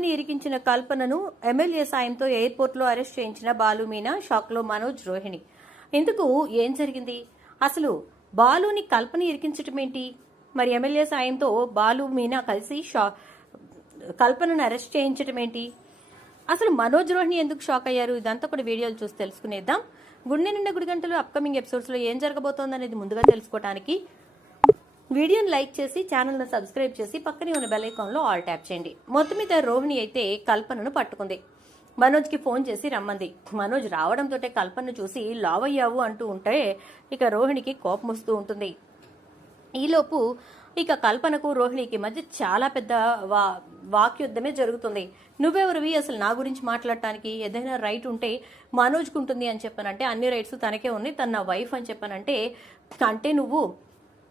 కప్పుని ఇరికించిన కల్పనను MLA సాయంతో ఎయిర్పోర్ట్లో arrest చేయించిన బాలు మీనా షాక్లో మనోజ్ రోహిణి. ఇందుకు ఏం జరిగింది? అసలు బాలుని కల్పన ఇరికించటం ఏంటి మరి ఎమ్మెల్యే సాయంతో బాలు మీనా కలిసి షా కల్పనను అరెస్ట్ చేయించటం ఏంటి అసలు మనోజ్ రోహిణి ఎందుకు షాక్ అయ్యారు? ఇదంతా కూడా వీడియోలు చూసి తెలుసుకునేద్దాం. గుండె నిండా గుడి గంటలు అప్కమింగ్ ఎపిసోడ్స్లో ఏం జరగబోతోంది అనేది ముందుగా తెలుసుకోవడానికి వీడియోని లైక్ చేసి ఛానల్ను సబ్స్క్రైబ్ చేసి పక్కనే ఉన్న బెల్ ఐకాన్లో ఆల్ ట్యాప్ చేయండి. మొత్తం మీద రోహిణి అయితే కల్పనను పట్టుకుంది. మనోజ్కి ఫోన్ చేసి రమ్మంది. మనోజ్ రావడంతో కల్పనను చూసి లావ్ అయ్యావు అంటూ ఉంటే ఇక రోహిణికి కోపం వస్తూ ఉంటుంది. ఈలోపు ఇక కల్పనకు రోహిణికి మధ్య చాలా పెద్ద వా వాక్యుద్ధమే జరుగుతుంది. నువ్వెవరివి? అసలు నా గురించి మాట్లాడటానికి ఏదైనా రైట్ ఉంటే మనోజ్కి ఉంటుంది అని చెప్పానంటే అన్ని రైట్స్ తనకే ఉన్నాయి. తన వైఫ్ అని చెప్పానంటే అంటే నువ్వు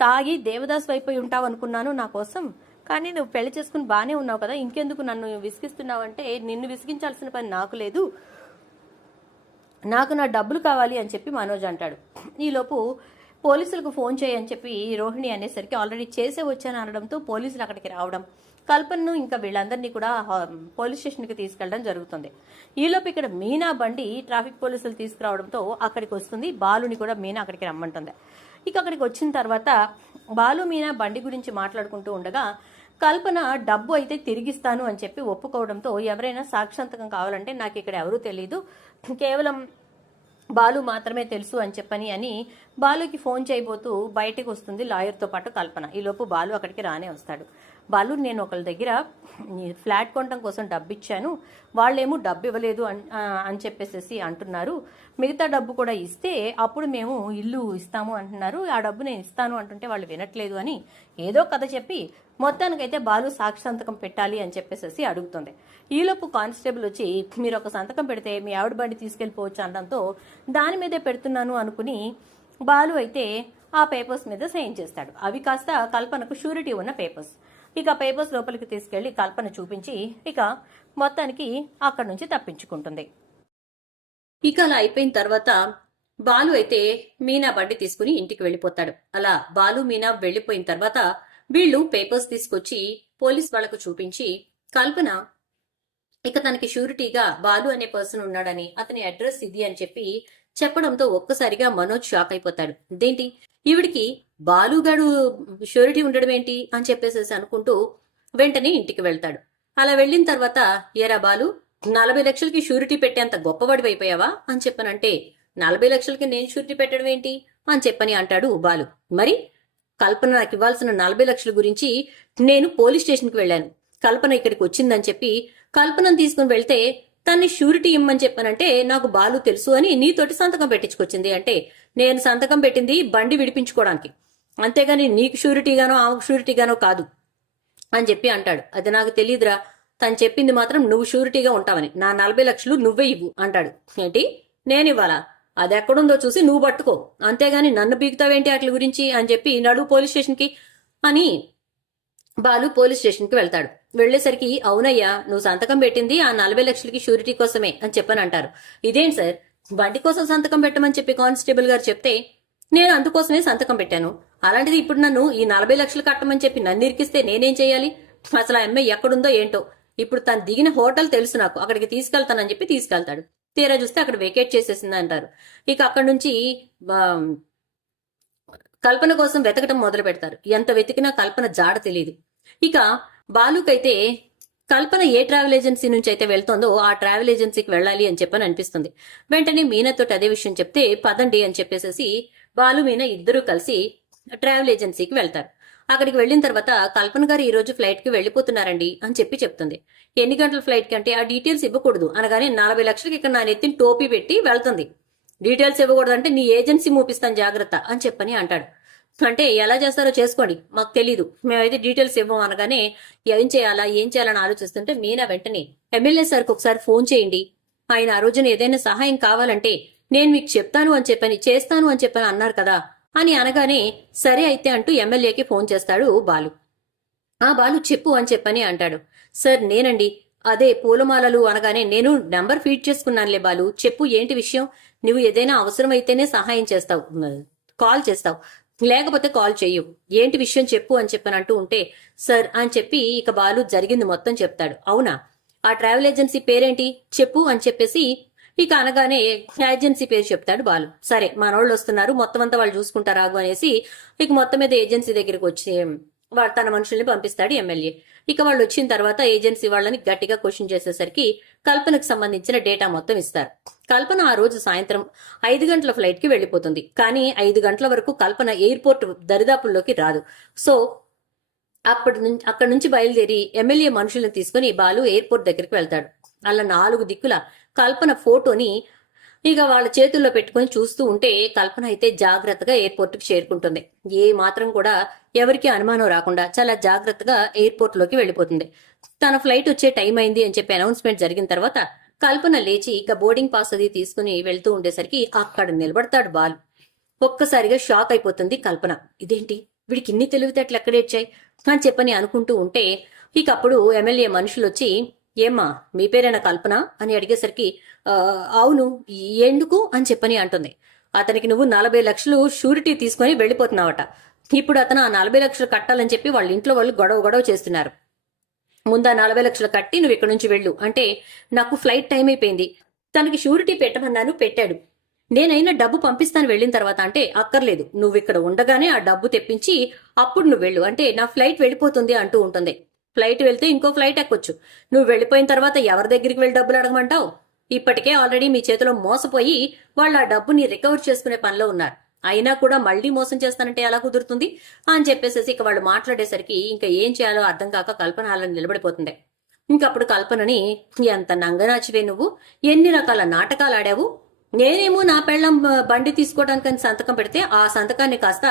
తాగి దేవదాస్ వైపు ఉంటావు అనుకున్నాను నా కోసం. కానీ నువ్వు పెళ్ళి చేసుకుని బాగానే ఉన్నావు కదా ఇంకెందుకు నన్ను విసిగిస్తున్నావంటే? నిన్ను విసిగించాల్సిన పని నాకు లేదు. నాకు నా డబ్బులు కావాలి అని చెప్పి మనోజ్ అంటాడు. ఈలోపు పోలీసులకు ఫోన్ చేయని చెప్పి రోహిణి అనేసరికి ఆల్రెడీ చేసే వచ్చాను అనడంతో పోలీసులు అక్కడికి రావడం. కల్పనను ఇంకా వీళ్ళందరినీ కూడా పోలీస్ స్టేషన్కి తీసుకెళ్ళడం జరుగుతుంది. ఈలోపు ఇక్కడ మీనా బండి ట్రాఫిక్ పోలీసులు తీసుకురావడంతో అక్కడికి వస్తుంది. బాలుని కూడా మీనా అక్కడికి రమ్మంటుంది. ఇక అక్కడికి వచ్చిన తర్వాత బాలు మీనా బండి గురించి మాట్లాడుకుంటూ ఉండగా కల్పన డబ్బు అయితే తిరిగిస్తాను అని చెప్పి ఒప్పుకోవడంతో ఎవరైనా సాక్షాంతకం కావాలంటే నాకు ఇక్కడ ఎవరూ తెలియదు కేవలం బాలు మాత్రమే తెలుసు అని చెప్పని అని బాలుకి ఫోన్ చేయబోతూ బయటకు వస్తుంది లాయర్తో పాటు కల్పన. ఈలోపు బాలు అక్కడికి రానే వస్తాడు. బాలు నేను ఒకళ్ళ దగ్గర ఫ్లాట్ కొనడం కోసం డబ్బు ఇచ్చాను వాళ్ళేమో డబ్బు ఇవ్వలేదు అని చెప్పేసి అంటున్నారు. మిగతా డబ్బు కూడా ఇస్తే అప్పుడు మేము ఇల్లు ఇస్తాము అంటున్నారు. ఆ డబ్బు నేను ఇస్తాను అంటుంటే వాళ్ళు వినట్లేదు అని ఏదో కథ చెప్పి మొత్తానికైతే బాలు సాక్షి సంతకం పెట్టాలి అని చెప్పేసి అడుగుతుంది. ఈలోపు కానిస్టేబుల్ వచ్చి మీరు ఒక సంతకం పెడితే మీ ఆవిడ బండి తీసుకెళ్ళిపోవచ్చు అనడంతో దాని మీదే పెడుతున్నాను అనుకుని బాలు అయితే ఆ పేపర్స్ మీద సైన్ చేస్తాడు. అవి కాస్త కల్పనకు షూరిటీ ఉన్న పేపర్స్. ఇక పేపర్స్ లోపలికి తీసుకెళ్ళి కల్పన చూపించి ఇక మొత్తానికి అక్కడి నుంచి తప్పించుకుంటుంది. ఇక అలా అయిపోయిన తర్వాత బాలు అయితే మీనా బండి తీసుకుని ఇంటికి వెళ్ళిపోతాడు. అలా బాలు మీనా వెళ్ళిపోయిన తర్వాత వీళ్ళు పేపర్స్ తీసుకొచ్చి పోలీస్ వాళ్ళకు చూపించి కల్పన ఇక తనకి షూరిటీగా బాలు అనే పర్సన్ ఉన్నాడని అతని అడ్రస్ ఇది అని చెప్పి చెప్పడంతో ఒక్కసారిగా మనోజ్ షాక్ అయిపోతాడు. ఇదేంటి? ఈవిడికి బాలుగాడు షూరిటీ ఉండడం ఏంటి అని చెప్పేసేసి అనుకుంటూ వెంటనే ఇంటికి వెళ్తాడు. అలా వెళ్ళిన తర్వాత ఏరా బాలు నలభై లక్షలకి షూరిటీ పెట్టేంత గొప్పవాడి అయిపోయావా? అని చెప్పనంటే నలభై లక్షలకి నేను షూరిటీ పెట్టడం ఏంటి? అని చెప్పని అంటాడు బాలు. మరి కల్పన నాకు ఇవ్వాల్సిన నలభై లక్షల గురించి నేను పోలీస్ స్టేషన్కి వెళ్ళాను. కల్పన ఇక్కడికి వచ్చిందని చెప్పి కల్పనను తీసుకుని వెళ్తే తన్ని షూరిటీ ఇమ్మని చెప్పానంటే నాకు బాలు తెలుసు అని నీతోటి సంతకం పెట్టించుకొచ్చింది. అంటే నేను సంతకం పెట్టింది బండి విడిపించుకోవడానికి. అంతేగాని నీకు షూరిటీగానో ఆమెకు షూరిటీగానో కాదు అని చెప్పి అంటాడు. అది నాకు తెలియదురా తను చెప్పింది మాత్రం నువ్వు షూరిటీగా ఉంటావని. నా నలభై లక్షలు నువ్వే ఇవ్వు అంటాడు. ఏంటి? నేను ఇవ్వాలా? అది ఎక్కడుందో చూసి నువ్వు పట్టుకో. అంతేగాని నన్ను బీగుతావేంటి వాటి గురించి అని చెప్పి నడు పోలీస్ స్టేషన్కి అని బాలు పోలీస్ స్టేషన్కి వెళ్తాడు. వెళ్ళేసరికి అవునయ్యా నువ్వు సంతకం పెట్టింది ఆ నలభై లక్షలకి షూరిటీ కోసమే అని చెప్పని అంటారు. ఇదేంటి సార్? బండి కోసం సంతకం పెట్టమని చెప్పి కానిస్టేబుల్ గారు చెప్తే నేను అందుకోసమే సంతకం పెట్టాను. అలాంటిది ఇప్పుడు నన్ను ఈ నలభై లక్షలు కట్టమని చెప్పి నన్ను ఇరికిస్తే నేనేం చేయాలి? అసలు ఆ అమ్మాయి ఎక్కడుందో ఏంటో? ఇప్పుడు తను దిగిన హోటల్ తెలుసు నాకు. అక్కడికి తీసుకెళ్తానని చెప్పి తీసుకెళ్తాడు. తీరా చూస్తే అక్కడ వెకేట్ చేసేసింది అంటారు. ఇక అక్కడ నుంచి కల్పన కోసం వెతకటం మొదలు పెడతారు. ఎంత వెతికినా కల్పన జాడ తెలియదు ఇక బాలుకైతే కల్పన ఏ ట్రావెల్ ఏజెన్సీ నుంచి అయితే వెళ్తుందో ఆ ట్రావెల్ ఏజెన్సీకి వెళ్ళాలి అని చెప్పని అనిపిస్తుంది. వెంటనే మీనాతో అదే విషయం చెప్తే పదండి అని చెప్పేసేసి బాలు మీన ఇద్దరూ కలిసి ట్రావెల్ ఏజెన్సీకి వెళ్తారు. అక్కడికి వెళ్ళిన తర్వాత కల్పన గారు ఈ రోజు ఫ్లైట్కి వెళ్ళిపోతున్నారండి అని చెప్పి చెప్తుంది. ఎన్ని గంటల ఫ్లైట్కి అంటే ఆ డీటెయిల్స్ ఇవ్వకూడదు అనగానే నలభై లక్షలకి ఇక్కడ నా నెత్తిని టోపీ పెట్టి వెళ్తుంది. డీటెయిల్స్ ఇవ్వకూడదు అంటే నీ ఏజెన్సీ మూపిస్తాను జాగ్రత్త అని చెప్పని అంటాడు. అంటే ఎలా చేస్తారో చేసుకోండి. మాకు తెలీదు. మేమైతే డీటెయిల్స్ ఇవ్వం అనగానే ఏం చేయాలా ఏం చేయాలని ఆలోచిస్తుంటే మీనా వెంటనే ఎమ్మెల్యే సార్కి ఒకసారి ఫోన్ చేయండి. ఆయన ఆ రోజున ఏదైనా సహాయం కావాలంటే నేను మీకు చెప్తాను అని చెప్పని చేస్తాను అని చెప్పని అన్నారు కదా అని అనగానే సరే అయితే అంటూ ఎమ్మెల్యేకి ఫోన్ చేస్తాడు బాలు. ఆ బాలు చెప్పు అని చెప్పని అంటాడు. సార్ నేనండి. అదే పూలమాలలు అనగానే నేను నంబర్ ఫీడ్ చేసుకున్నానులే బాలు. చెప్పు ఏంటి విషయం? నువ్వు ఏదైనా అవసరమైతేనే సహాయం చేస్తావు. కాల్ చేస్తావు. లేకపోతే కాల్ చెయ్యు ఏంటి విషయం చెప్పు అని చెప్పని అంటూ ఉంటే సార్ అని చెప్పి ఇక బాలు జరిగింది మొత్తం చెప్తాడు. అవునా? ఆ ట్రావెల్ ఏజెన్సీ పేరేంటి? చెప్పు అని చెప్పేసి ఇక అనగానే ఏజెన్సీ పేరు చెప్తాడు బాలు. సరే మనోళ్ళు వస్తున్నారు మొత్తం అంతా వాళ్ళు చూసుకుంటారు అనేసి ఇక మొత్తం మీద ఏజెన్సీ దగ్గరికి వచ్చి వాడు తన మనుషుల్ని పంపిస్తాడు ఎమ్మెల్యే. ఇక వాళ్ళు వచ్చిన తర్వాత ఏజెన్సీ వాళ్ళని గట్టిగా క్వశ్చన్ చేసేసరికి కల్పనకు సంబంధించిన డేటా మొత్తం ఇస్తారు. కల్పన ఆ రోజు సాయంత్రం ఐదు గంటల ఫ్లైట్కి వెళ్ళిపోతుంది కానీ ఐదు గంటల వరకు కల్పన ఎయిర్పోర్ట్ దరిదాపుల్లోకి రాదు. సో అప్పటి నుంచి అక్కడి నుంచి బయలుదేరి ఎమ్మెల్యే మనుషులను తీసుకుని బాలు ఎయిర్పోర్ట్ దగ్గరికి వెళ్తాడు. అలా నాలుగు దిక్కుల కల్పన ఫోటోని ఇక వాళ్ళ చేతుల్లో పెట్టుకొని చూస్తూ ఉంటే కల్పన అయితే జాగ్రత్తగా ఎయిర్పోర్ట్కి చేరుకుంటుంది. ఏ మాత్రం కూడా ఎవరికి అనుమానం రాకుండా చాలా జాగ్రత్తగా ఎయిర్పోర్ట్లోకి వెళ్ళిపోతుంది. తన ఫ్లైట్ వచ్చే టైం అయింది అని చెప్పి అనౌన్స్మెంట్ జరిగిన తర్వాత కల్పన లేచి ఇక బోర్డింగ్ పాస్ అది తీసుకుని వెళ్తూ ఉండేసరికి అక్కడ నిలబడతాడు బాలు. ఒక్కసారిగా షాక్ అయిపోతుంది కల్పన. ఇదేంటి? వీడికి ఇన్ని తెలివితేటలు ఎక్కడేచ్చాయి అని చెప్పని అనుకుంటూ ఉంటే ఇక అప్పుడు ఎమ్మెల్యే మనుషులు వచ్చి ఏమ్మా మీ పేరేనా కల్పన? అని అడిగేసరికి అవును ఎందుకు? అని చెప్పని అంటుంది. అతనికి నువ్వు నలభై లక్షలు షూరిటీ తీసుకొని వెళ్ళిపోతున్నావట. ఇప్పుడు అతను ఆ నలభై లక్షలు కట్టాలని చెప్పి వాళ్ళ ఇంట్లో వాళ్ళు గొడవ గొడవ చేస్తున్నారు. ముందా నలభై లక్షలు కట్టి నువ్వు ఇక్కడ నుంచి వెళ్ళు. అంటే నాకు ఫ్లైట్ టైం అయిపోయింది. తనకి షూరిటీ పెట్టమన్నాను పెట్టాడు. నేనైనా డబ్బు పంపిస్తాను వెళ్ళిన తర్వాత అంటే అక్కర్లేదు. నువ్వు ఇక్కడ ఉండగానే ఆ డబ్బు తెప్పించి అప్పుడు నువ్వు వెళ్ళు. అంటే నా ఫ్లైట్ వెళ్ళిపోతుంది అంటూ ఉంటుంది. ఫ్లైట్ వెళ్తే ఇంకో ఫ్లైట్ ఎక్కొచ్చు. నువ్వు వెళ్ళిపోయిన తర్వాత ఎవరి దగ్గరికి వెళ్ళి డబ్బులు అడగమంటావు? ఇప్పటికే ఆల్రెడీ మీ చేతిలో మోసపోయి వాళ్ళు ఆ డబ్బుని రికవర్ చేసుకునే పనిలో ఉన్నారు. అయినా కూడా మళ్ళీ మోసం చేస్తానంటే ఎలా కుదురుతుంది? అని చెప్పేసేసి ఇక వాళ్ళు మాట్లాడేసరికి ఇంకా ఏం చేయాలో అర్థం కాక కల్పన అలా నిలబడిపోతుంది ఇంకప్పుడు కల్పనని ఎంత నంగనాచివే నువ్వు? ఎన్ని రకాల నాటకాలు ఆడావు? నేనేమో నా పెళ్ళం బండి తీసుకోవడానికని సంతకం పెడితే ఆ సంతకాన్ని కాస్త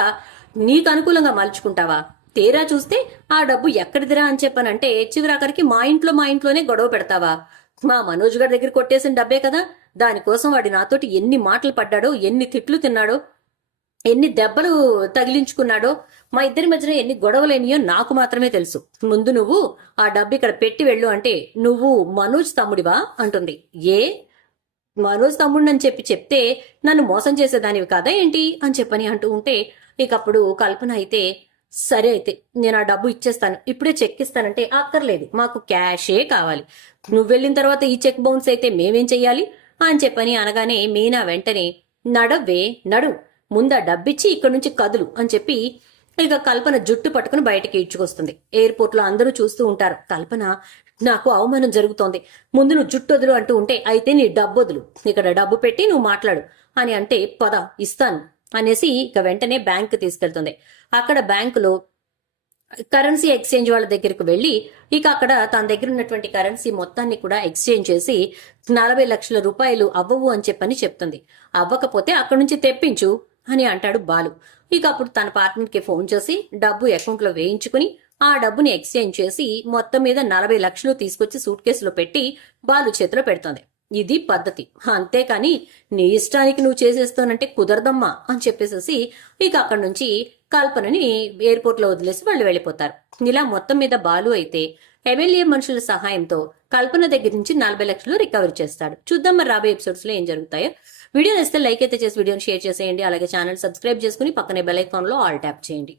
నీకు అనుకూలంగా మలుచుకుంటావా? తేరా చూస్తే ఆ డబ్బు ఎక్కడిదిరా అని చెప్పానంటే చివరాఖరికి మా ఇంట్లో మా ఇంట్లోనే గొడవ పెడతావా? మా మనోజ్ గారి దగ్గర కొట్టేసిన డబ్బే కదా. దానికోసం వాడి నాతోటి ఎన్ని మాటలు పడ్డాడో ఎన్ని తిట్లు తిన్నాడో ఎన్ని దెబ్బలు తగిలించుకున్నాడో మా ఇద్దరి మధ్యన ఎన్ని గొడవలేనియో నాకు మాత్రమే తెలుసు. ముందు నువ్వు ఆ డబ్బు ఇక్కడ పెట్టి వెళ్ళు అంటే నువ్వు మనోజ్ తమ్ముడివా? అంటుంది. ఏ? మనోజ్ తమ్ముడిని చెప్పి చెప్తే నన్ను మోసం చేసేదానివి కదా ఏంటి? అని చెప్పని అంటూ ఉంటే ఇకప్పుడు కల్పన అయితే సరే అయితే నేను ఆ డబ్బు ఇచ్చేస్తాను. ఇప్పుడే చెక్ ఇస్తానంటే అక్కర్లేదు. మాకు క్యాషే కావాలి. నువ్వు వెళ్ళిన తర్వాత ఈ చెక్ బౌన్స్ అయితే మేమేం చెయ్యాలి? అని చెప్పని అనగానే మీనా వెంటనే నడవ్వే నడు. ముందా డబ్బిచ్చి ఇక్కడి నుంచి కదులు అని చెప్పి ఇక కల్పన జుట్టు పట్టుకుని బయటకి ఈడ్చుకొస్తుంది. ఎయిర్పోర్ట్లో అందరూ చూస్తూ ఉంటారు. కల్పన నాకు అవమానం జరుగుతోంది. ముందు నువ్వు జుట్టు వదులు అంటూ ఉంటే అయితే నీ డబ్బు వదులు. ఇక్కడ డబ్బు పెట్టి నువ్వు మాట్లాడు. అని అంటే పద ఇస్తాను. అనేసి ఇక వెంటనే బ్యాంక్ తీసుకెళ్తుంది. అక్కడ బ్యాంకులో కరెన్సీ ఎక్స్చేంజ్ వాళ్ళ దగ్గరికి వెళ్ళి ఇక అక్కడ తన దగ్గర ఉన్నటువంటి కరెన్సీ మొత్తాన్ని కూడా ఎక్స్చేంజ్ చేసి నలభై లక్షల రూపాయలు అవ్వవు అని చెప్పని చెప్తుంది. అవ్వకపోతే అక్కడి నుంచి తెప్పించు అని అంటాడు బాలు. ఇక అప్పుడు తన పార్ట్నర్కి ఫోన్ చేసి డబ్బు అకౌంట్లో వేయించుకుని ఆ డబ్బుని ఎక్స్చేంజ్ చేసి మొత్తం మీద నలభై లక్షలు తీసుకొచ్చి సూట్ కేసులో పెట్టి బాలు చేతిలో పెడుతుంది. ఇది పద్ధతి. అంతేకాని నీ ఇష్టానికి నువ్వు చేసేస్తానంటే కుదరదమ్మా అని చెప్పేసేసి ఇక అక్కడి నుంచి కల్పనని ఎయిర్పోర్ట్లో వదిలేసి వాళ్ళు వెళ్ళిపోతారు. ఇలా మొత్తం మీద బాలు అయితే ఎమ్మెల్యే మనుషుల సహాయంతో కల్పన దగ్గర నుంచి నలభై లక్షలు రికవరీ చేస్తాడు. చూద్దాం మరి రాబోయే ఎపిసోడ్స్లో ఏం జరుగుతాయో. వీడియో నచ్చితే లైక్ అయితే చేసి వీడియోని షేర్ చేసేయండి. అలాగే ఛానల్ సబ్స్క్రైబ్ చేసుకుని పక్కనే బెల్ ఐకాన్లో ఆల్ ట్యాప్ చేయండి.